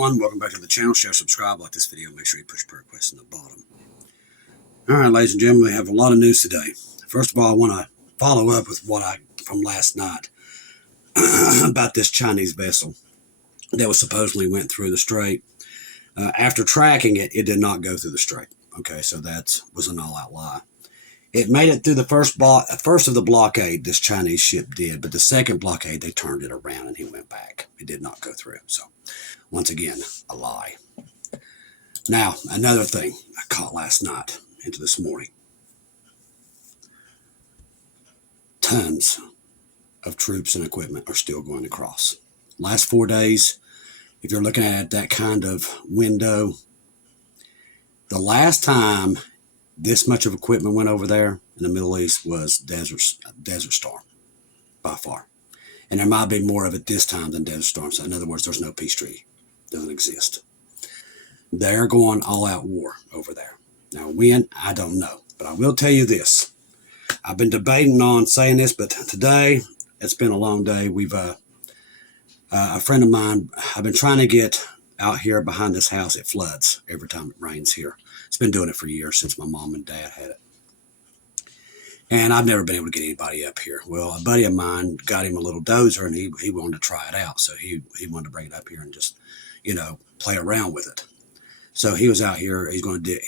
everyone. Welcome back to the channel. Share, subscribe, like this video. Make sure you push prayer requests in the bottom. All right, ladies and gentlemen, we have a lot of news today. First of all, I want to follow up with from last night about this Chinese vessel that was supposedly went through the strait. After tracking it, it did not go through the strait. Okay, so that was an all-out lie. It made it through the first of the blockade, this Chinese ship did, but the second blockade, they turned it around and he went back. It did not go through. So, once again, a lie. Now, another thing I caught last night into this morning. Tons of troops and equipment are still going across. Last 4 days, if you're looking at that kind of window, the last time this much of equipment went over there in the Middle East was Desert Storm, by far. And there might be more of it this time than Desert Storm. So in other words, there's no peace treaty. It doesn't exist. They're going all-out war over there. Now, when? I don't know. But I will tell you this. I've been debating on saying this, but today, it's been a long day. We've, a friend of mine, I've been trying to get out here behind this house. It floods every time it rains here. It's been doing it for years since my mom and dad had it. And I've never been able to get anybody up here. Well, a buddy of mine got him a little dozer, and he wanted to try it out. So he wanted to bring it up here and just, play around with it. So he was out here. He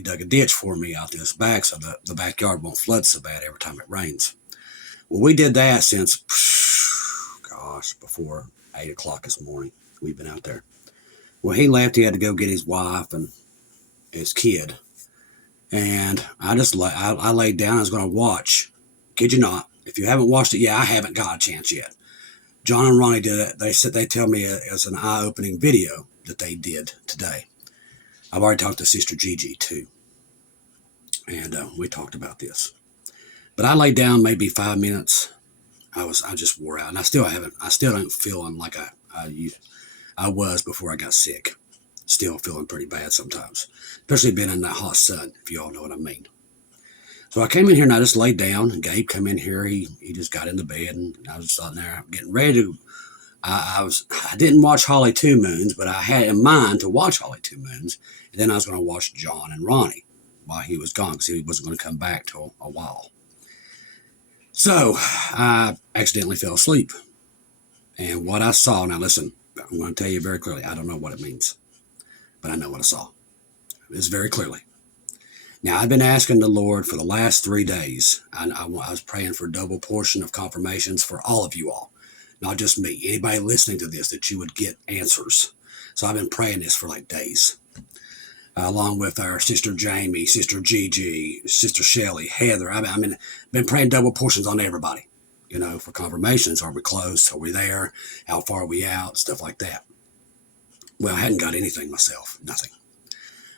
dug a ditch for me out this back so the backyard won't flood so bad every time it rains. Well, we did that since, before 8 o'clock this morning. We've been out there. Well, he left. He had to go get his wife and his kid. And I laid down. I was going to watch. Kid you not. If you haven't watched it yet, I haven't got a chance yet. John and Ronnie did it. They tell me it's an eye-opening video that they did today. I've already talked to Sister Gigi too. And we talked about this. But I laid down maybe 5 minutes. I just wore out. And I still don't feel like I was before I got sick. Still feeling pretty bad sometimes, especially being in that hot sun, if you all know what I mean. So I came in here and I just laid down, and Gabe come in here. He just got in the bed, and I was sitting there getting ready to. I didn't watch Holly Two Moons, but I had in mind to watch Holly Two Moons, and then I was going to watch John and Ronnie while he was gone because he wasn't going to come back till a while. So I accidentally fell asleep, and what I saw. Now listen, I'm going to tell you very clearly. I don't know what it means. But I know what I saw. It's very clearly. Now, I've been asking the Lord for the last 3 days. I was praying for a double portion of confirmations for all of you all. Not just me. Anybody listening to this, that you would get answers. So I've been praying this for like days. Along with our Sister Jamie, Sister Gigi, Sister Shelley, Heather. I've been praying double portions on everybody. For confirmations. Are we close? Are we there? How far are we out? Stuff like that. Well, I hadn't got anything myself, nothing.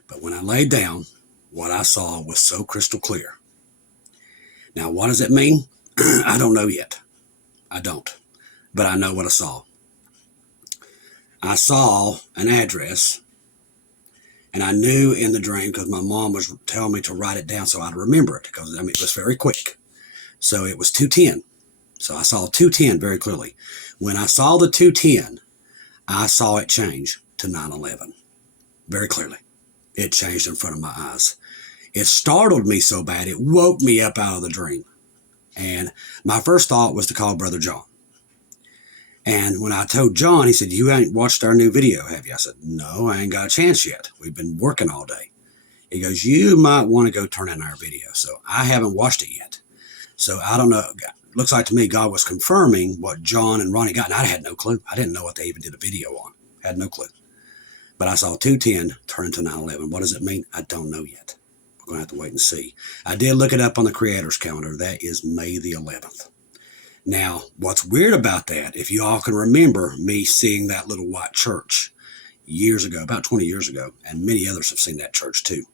But when I laid down, what I saw was so crystal clear. Now, what does it mean? I don't know yet. I don't. But I know what I saw. I saw an address, and I knew in the dream because my mom was telling me to write it down so I'd remember it because, it was very quick. So it was 210. So I saw 210 very clearly. When I saw the 210, I saw it change to 9/11 very clearly. It changed in front of my eyes. It startled me so bad, it woke me up out of the dream. And my first thought was to call Brother John. And when I told John, he said, "You ain't watched our new video, have you?" I said, "No, I ain't got a chance yet. We've been working all day." He goes, "You might want to go turn in our video." So I haven't watched it yet. So I don't know. Looks like to me God was confirming what John and Ronnie got. And I had no clue. I didn't know what they even did a video on. Had no clue. But I saw 210 turn to 9/11. What does it mean? I don't know yet. We're going to have to wait and see. I did look it up on the Creator's calendar. That is May the 11th. Now, what's weird about that, if you all can remember me seeing that little white church years ago, about 20 years ago, and many others have seen that church too.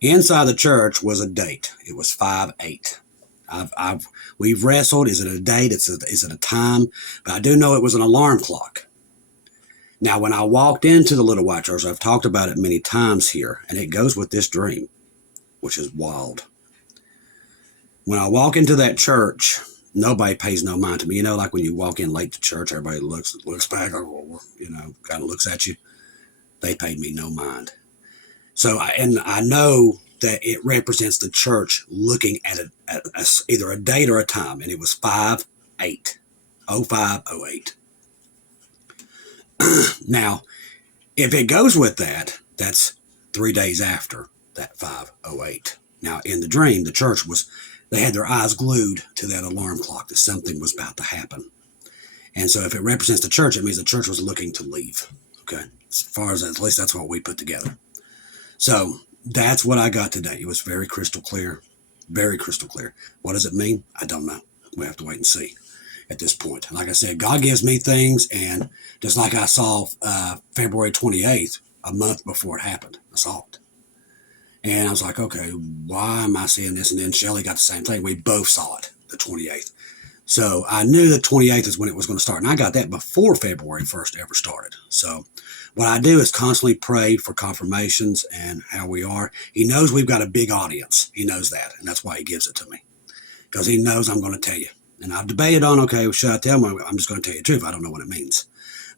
Inside the church was a date. It was 5/8. We've wrestled. Is it a date? Is it a time? But I do know it was an alarm clock. Now, when I walked into the little white church, I've talked about it many times here, and it goes with this dream, which is wild. When I walk into that church, nobody pays no mind to me. Like when you walk in late to church, everybody looks back, kind of looks at you. They paid me no mind. So, I know that it represents the church looking at either a date or a time, and it was 5/8, 05/08. Now, if it goes with that, that's 3 days after that 5/08. Now, in the dream, the church they had their eyes glued to that alarm clock that something was about to happen. And so if it represents the church, it means the church was looking to leave. Okay. As far as at least that's what we put together. So that's what I got today. It was very crystal clear. Very crystal clear. What does it mean? I don't know. We have to wait and see at this point. Like I said, God gives me things, and just like I saw February 28th, a month before it happened, I saw it. And I was like, okay, why am I seeing this? And then Shelly got the same thing. We both saw it, the 28th. So I knew the 28th is when it was going to start. And I got that before February 1st ever started. So what I do is constantly pray for confirmations and how we are. He knows we've got a big audience. He knows that. And that's why he gives it to me. Because he knows I'm going to tell you. And I've debated on, okay, well, should I tell him? I'm just going to tell you the truth. I don't know what it means.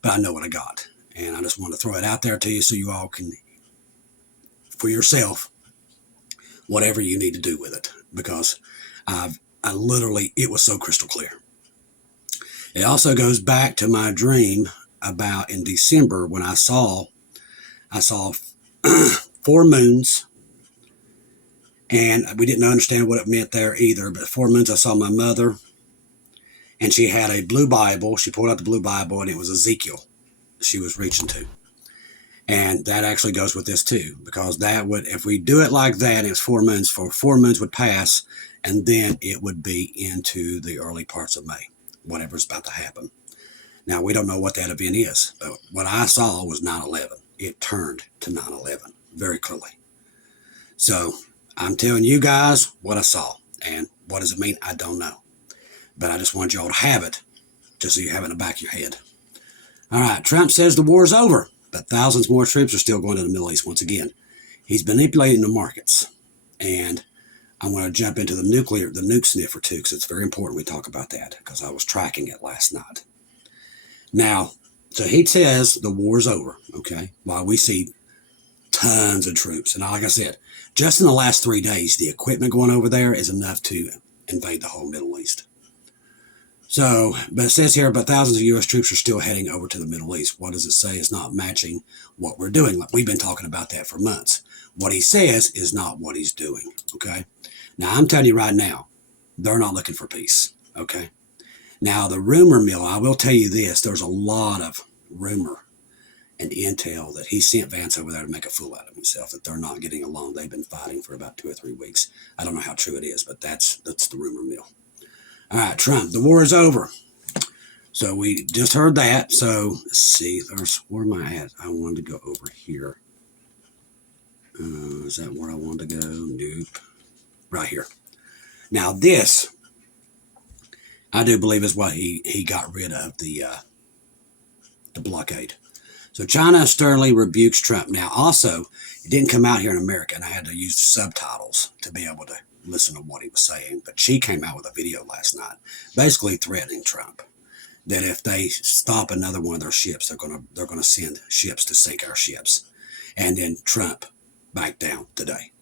But I know what I got. And I just want to throw it out there to you so you all can, for yourself, whatever you need to do with it. Because I literally, it was so crystal clear. It also goes back to my dream about in December when I saw 4 moons, and we didn't understand what it meant there either, but 4 moons. I saw my mother, and she had a blue Bible. She pulled out the blue Bible, and it was Ezekiel she was reaching to. And that actually goes with this too, because that would, if we do it like that, it's 4 moons, 4 moons would pass, and then it would be into the early parts of May, whatever's about to happen. Now, we don't know what that event is, but what I saw was 9/11. It turned to 9/11 very clearly. So I'm telling you guys what I saw, and what does it mean? I don't know. But I just want y'all to have it, just so you have it in the back of your head. All right, Trump says the war's over, but thousands more troops are still going to the Middle East once again. He's manipulating the markets, and I'm going to jump into the nuke sniffer too, because it's very important we talk about that, because I was tracking it last night. Now, so he says the war's over, okay, while we see tons of troops. And like I said, just in the last 3 days, the equipment going over there is enough to invade the whole Middle East. So, but it says here, but thousands of U.S. troops are still heading over to the Middle East. What does it say? It's not matching what we're doing. We've been talking about that for months. What he says is not what he's doing, okay? Now, I'm telling you right now, they're not looking for peace, okay? Now, the rumor mill, I will tell you this, there's a lot of rumor and intel that he sent Vance over there to make a fool out of himself, that they're not getting along. They've been fighting for about 2 or 3 weeks. I don't know how true it is, but that's the rumor mill. All right, Trump, the war is over. So we just heard that. So let's see, where am I at? I wanted to go over here. Is that where I wanted to go? Nope. Right here. Now this, I do believe is why he got rid of the blockade. So China sternly rebukes Trump. Now also, it didn't come out here in America, and I had to use subtitles to be able to listen to what he was saying. But she came out with a video last night, basically threatening Trump that if they stop another one of their ships, they're gonna send ships to sink our ships. And then Trump backed down today.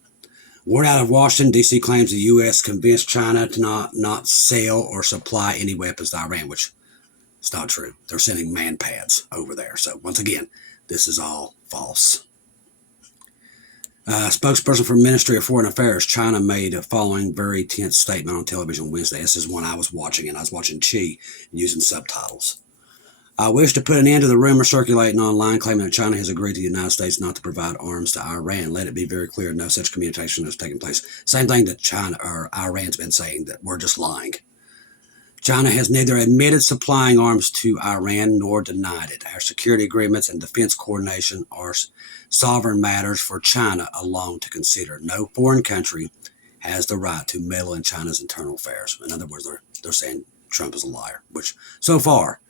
Word out of Washington, D.C. claims the U.S. convinced China to not sell or supply any weapons to Iran, which is not true. They're sending man pads over there. So once again, this is all false. Spokesperson for Ministry of Foreign Affairs, China made a following very tense statement on television Wednesday. This is one I was watching, and I was watching Chi using subtitles. I wish to put an end to the rumor circulating online claiming that China has agreed to the United States not to provide arms to Iran. Let it be very clear, no such communication has taken place. Same thing that China or Iran's been saying, that we're just lying. China has neither admitted supplying arms to Iran nor denied it. Our security agreements and defense coordination are sovereign matters for China alone to consider. No foreign country has the right to meddle in China's internal affairs. In other words, they're saying Trump is a liar, which so far,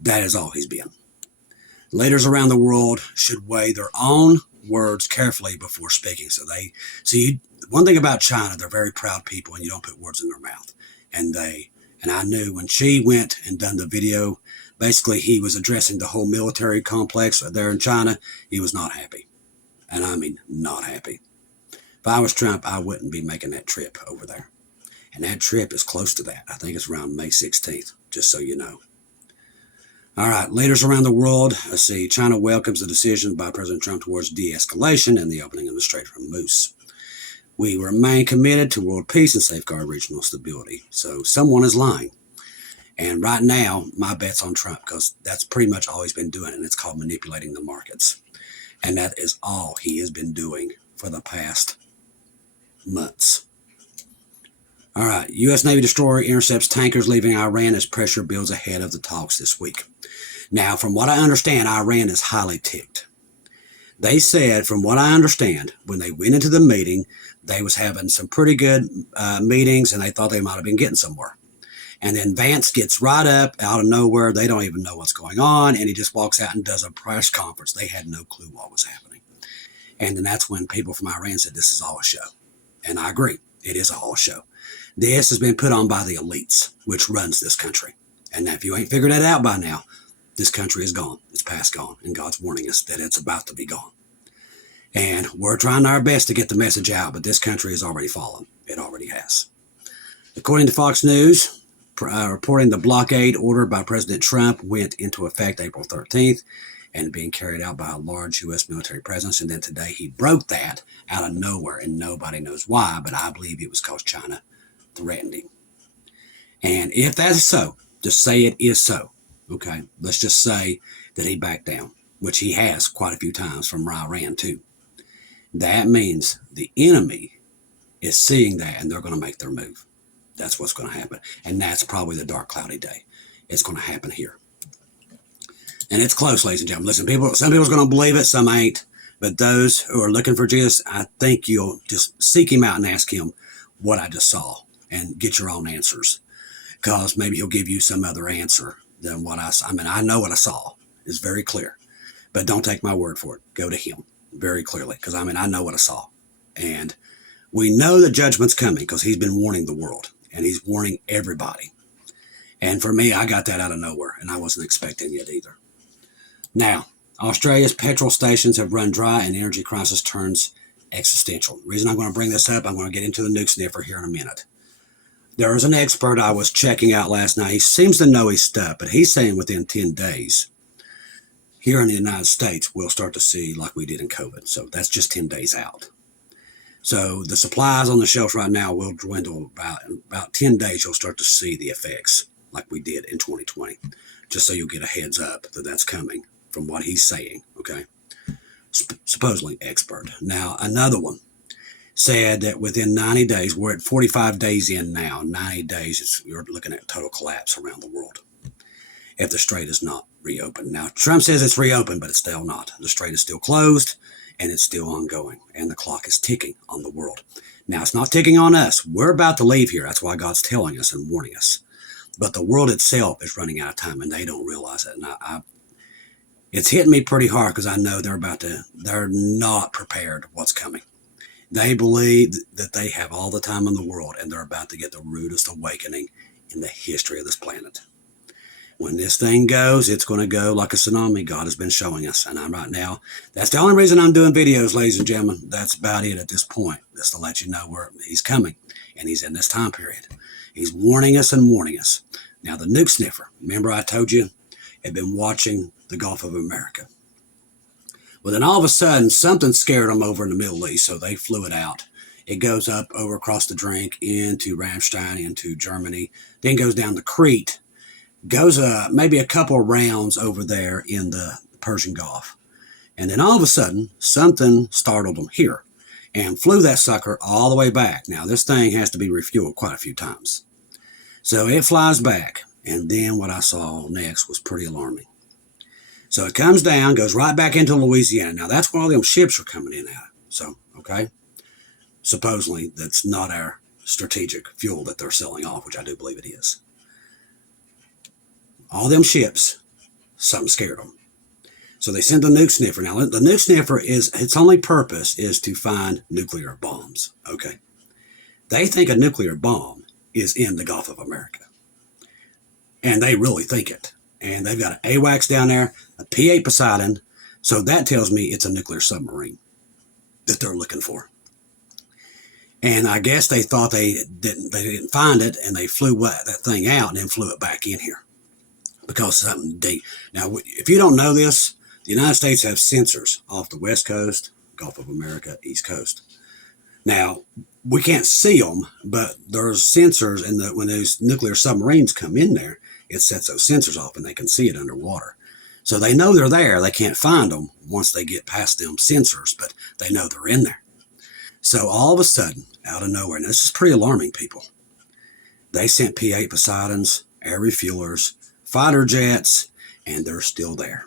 that is all he's been. Leaders around the world should weigh their own words carefully before speaking. One thing about China, they're very proud people, and you don't put words in their mouth. And I knew when she went and done the video, Basically, he was addressing the whole military complex there in China. He was not happy. And I mean, not happy. If I was Trump, I wouldn't be making that trip over there. And that trip is close to that. I think it's around May 16th, just so you know. All right, leaders around the world. Let's see. China welcomes the decision by President Trump towards de-escalation and the opening of the Strait of Hormuz. We remain committed to world peace and safeguard regional stability. So someone is lying. And right now, my bet's on Trump because that's pretty much all he's been doing, and it's called manipulating the markets. And that is all he has been doing for the past months. All right, U.S. Navy destroyer intercepts tankers leaving Iran as pressure builds ahead of the talks this week. Now, from what I understand, Iran is highly ticked. They said, from what I understand, when they went into the meeting, they was having some pretty good meetings, and they thought they might have been getting somewhere. And then Vance gets right up out of nowhere. They don't even know what's going on, and he just walks out and does a press conference. They had no clue what was happening. And then that's when people from Iran said this is all a show. And I agree. It is all a show. This has been put on by the elites, which runs this country. And if you ain't figured that out by now, this country is gone. It's past gone. And God's warning us that it's about to be gone. And we're trying our best to get the message out, but this country has already fallen. It already has. According to Fox News, reporting the blockade ordered by President Trump went into effect April 13th and being carried out by a large U.S. military presence. And then today he broke that out of nowhere, and nobody knows why, but I believe it was because China threatened him. And if that is so, just say it is so. Okay, let's just say that he backed down, which he has quite a few times from Iran too. That means the enemy is seeing that, and they're going to make their move. That's what's going to happen. And that's probably the dark, cloudy day. It's going to happen here. And it's close, ladies and gentlemen. Listen, some people's going to believe it, some ain't. But those who are looking for Jesus, I think you'll just seek him out and ask him what I just saw and get your own answers. Because maybe he'll give you some other answer than what I saw. I mean, I know what I saw. It's very clear. But don't take my word for it. Go to him very clearly. Because, I mean, I know what I saw. And we know the judgment's coming because he's been warning the world. And he's warning everybody. And for me, I got that out of nowhere. And I wasn't expecting it either. Now, Australia's petrol stations have run dry and energy crisis turns existential. The reason I'm going to bring this up, I'm going to get into the nuke sniffer here in a minute. There is an expert I was checking out last night. He seems to know his stuff, but he's saying within 10 days, here in the United States, we'll start to see like we did in COVID. So that's just 10 days out. So the supplies on the shelves right now will dwindle. About 10 days, you'll start to see the effects like we did in 2020. Just so you'll get a heads up that that's coming from what he's saying, okay? Supposedly expert. Now, another one said that within 90 days, we're at 45 days in now. 90 days, you're looking at total collapse around the world if the strait is not reopened. Now, Trump says it's reopened, but it's still not. The strait is still closed. And it's still ongoing, and the clock is ticking on the world. Now, it's not ticking on us. We're about to leave here. That's why God's telling us and warning us. But the world itself is running out of time, and they don't realize it. And it's hitting me pretty hard because I know they're not prepared what's coming. They believe that they have all the time in the world, and they're about to get the rudest awakening in the history of this planet. When this thing goes, it's going to go like a tsunami. God has been showing us. And I'm right now, that's the only reason I'm doing videos, ladies and gentlemen. That's about it at this point. Just to let you know where he's coming. And he's in this time period. He's warning us and warning us. Now, the nuke sniffer. Remember I told you, had been watching the Gulf of America. Well, then all of a sudden, something scared them over in the Middle East. So they flew it out. It goes up over across the drink into Ramstein, into Germany. Then goes down to Crete. Goes maybe a couple of rounds over there in the Persian Gulf. And then all of a sudden, something startled them here and flew that sucker all the way back. Now, this thing has to be refueled quite a few times. So it flies back. And then what I saw next was pretty alarming. So it comes down, goes right back into Louisiana. Now, that's where all them ships are coming in at. So, okay. Supposedly, that's not our strategic fuel that they're selling off, which I do believe it is. All them ships, something scared them. So they sent the nuke sniffer. Now, the nuke sniffer its only purpose is to find nuclear bombs. Okay. They think a nuclear bomb is in the Gulf of America. And they really think it. And they've got an AWACS down there, a P-8 Poseidon. So that tells me it's a nuclear submarine that they're looking for. And I guess they thought they didn't find it, and they flew that thing out and then flew it back in here because something deep. Now, if you don't know this, the United States have sensors off the West Coast, Gulf of America, East Coast. Now, we can't see them, but there's sensors, and when those nuclear submarines come in there, it sets those sensors off, and they can see it underwater. So they know they're there. They can't find them once they get past them sensors, but they know they're in there. So all of a sudden, out of nowhere, and this is pretty alarming, people, they sent P-8 Poseidons, air refuelers, fighter jets, and they're still there.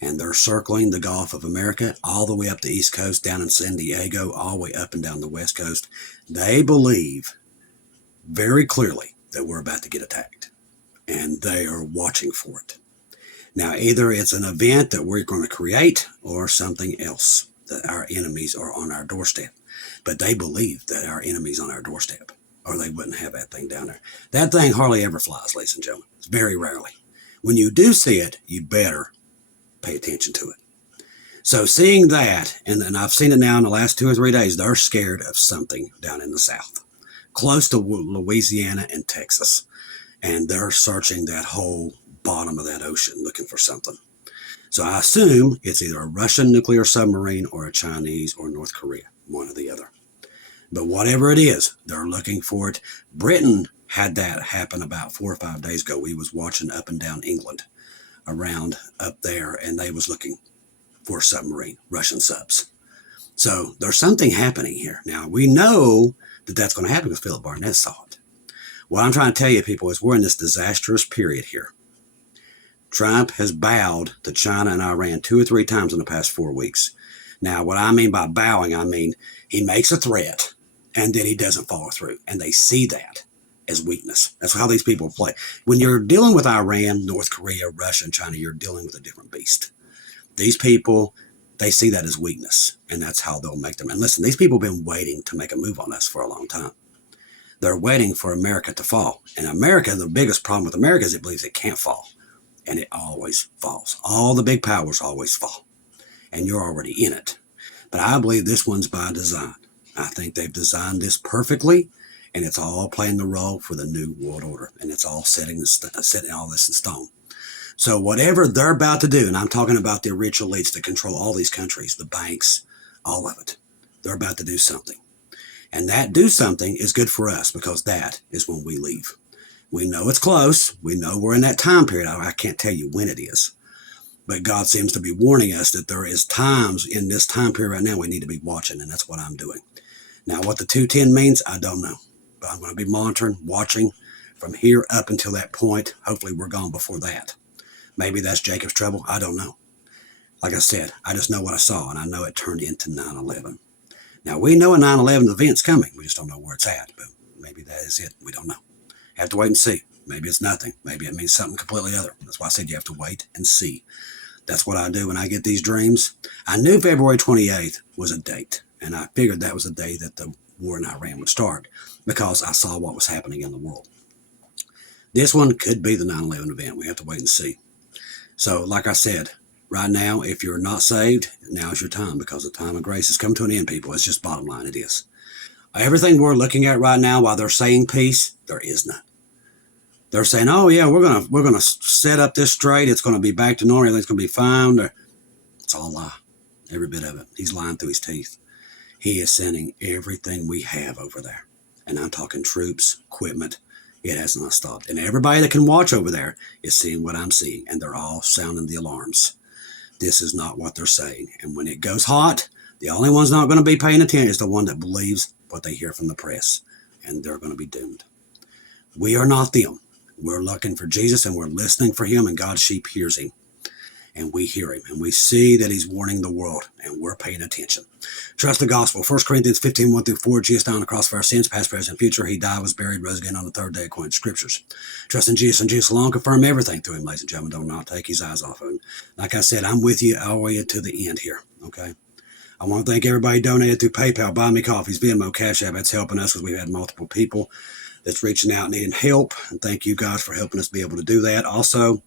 And they're circling the Gulf of America all the way up the East Coast, down in San Diego, all the way up and down the West Coast. They believe very clearly that we're about to get attacked, and they are watching for it. Now, either it's an event that we're going to create or something else, that our enemies are on our doorstep. But they believe that our enemy's on our doorstep, or they wouldn't have that thing down there. That thing hardly ever flies, ladies and gentlemen. It's very rarely. When you do see it, you better pay attention to it. So seeing that, and I've seen it now in the last 2 or 3 days, they're scared of something down in the south, close to Louisiana and Texas. And they're searching that whole bottom of that ocean looking for something. So I assume it's either a Russian nuclear submarine or a Chinese or North Korea, one or the other. But whatever it is, they're looking for it. Britain had that happen about 4 or 5 days ago. We was watching up and down England, around up there, and they was looking for a submarine, Russian subs. So there's something happening here. Now, we know that that's going to happen because Philip Barnett saw it. What I'm trying to tell you, people, is we're in this disastrous period here. Trump has bowed to China and Iran 2 or 3 times in the past 4 weeks. Now, what I mean by bowing, I mean he makes a threat and then he doesn't follow through. And they see that as weakness. That's how these people play. When you're dealing with Iran, North Korea, Russia, and China, you're dealing with a different beast. These people, they see that as weakness, and that's how they'll make them. And listen, these people have been waiting to make a move on us for a long time. They're waiting for America to fall. And America, the biggest problem with America is it believes it can't fall. And it always falls. All the big powers always fall. And you're already in it. But I believe this one's by design. I think they've designed this perfectly, and it's all playing the role for the new world order. And it's all setting all this in stone. So whatever they're about to do, and I'm talking about the rich elites that control all these countries, the banks, all of it, they're about to do something. And that do something is good for us because that is when we leave. We know it's close. We know we're in that time period. I can't tell you when it is. But God seems to be warning us that there is times in this time period right now we need to be watching, and that's what I'm doing. Now, what the 210 means, I don't know. But I'm going to be monitoring, watching from here up until that point. Hopefully we're gone before that. Maybe that's Jacob's trouble. I don't know. Like I said, I just know what I saw, and I know it turned into 9/11. Now, we know a 9/11 event's coming. We just don't know where it's at. But maybe that is it. We don't know. Have to wait and see. Maybe it's nothing. Maybe it means something completely other. That's why I said you have to wait and see. That's what I do when I get these dreams. I knew February 28th was a date, and I figured that was the day that the war in Iran would start because I saw what was happening in the world. This one could be the 9/11 event. We have to wait and see. So, like I said, right now, if you're not saved, now's your time because the time of grace has come to an end, people. It's just bottom line, it is. Everything we're looking at right now, while they're saying peace, there is none. They're saying, "Oh yeah, we're gonna set up this straight. It's gonna be back to normal. Everything's gonna be fine." It's all a lie, every bit of it. He's lying through his teeth. He is sending everything we have over there, and I'm talking troops, equipment. It has not stopped, and everybody that can watch over there is seeing what I'm seeing, and they're all sounding the alarms. This is not what they're saying, and when it goes hot, the only one's not going to be paying attention is the one that believes what they hear from the press, and they're going to be doomed. We are not them. We're looking for Jesus, and we're listening for him, and God's sheep hears him, and we hear him, and we see that he's warning the world, and we're paying attention. Trust the gospel. 1 Corinthians 15, 1-4, Jesus died on the cross for our sins, past, present, future. He died, was buried, rose again on the third day, according to scriptures. Trust in Jesus and Jesus alone. Confirm everything through him, ladies and gentlemen. Do not take his eyes off of him. Like I said, I'm with you all the way to the end here, okay? I want to thank everybody donated through PayPal, Buy Me Coffees, Venmo, Cash App. It's helping us because we've had multiple people that's reaching out needing help. And thank you guys for helping us be able to do that. Also,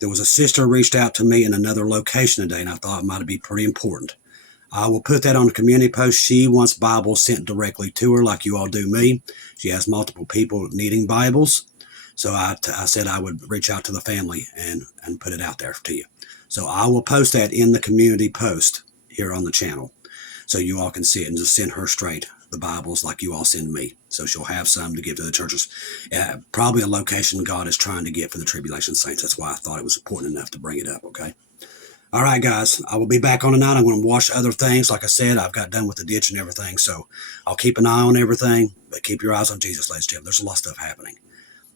there was a sister who reached out to me in another location today, and I thought it might be pretty important. I will put that on the community post. She wants Bibles sent directly to her like you all do me. She has multiple people needing Bibles. So I said I would reach out to the family and put it out there to you. So I will post that in the community post here on the channel so you all can see it and just send her straight the Bibles like you all send me. So she'll have some to give to the churches. Probably a location God is trying to get for the tribulation saints. That's why I thought it was important enough to bring it up, okay? All right, guys, I will be back on tonight. I'm going to wash other things. Like I said, I've got done with the ditch and everything, so I'll keep an eye on everything, but keep your eyes on Jesus, ladies and gentlemen. There's a lot of stuff happening.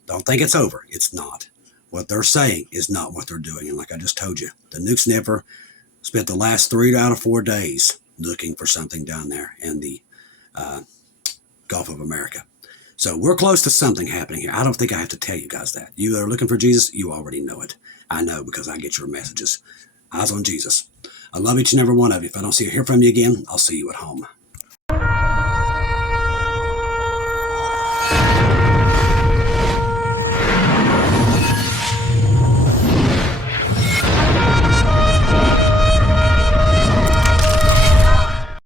Don't think it's over. It's not. What they're saying is not what they're doing, and like I just told you, the nukes never spent the last 3 out of 4 days looking for something down there in the Gulf of America. So we're close to something happening here. I don't think I have to tell you guys that. You that are looking for Jesus, you already know it. I know because I get your messages. Eyes on Jesus. I love each and every one of you. If I don't see or hear from you again, I'll see you at home.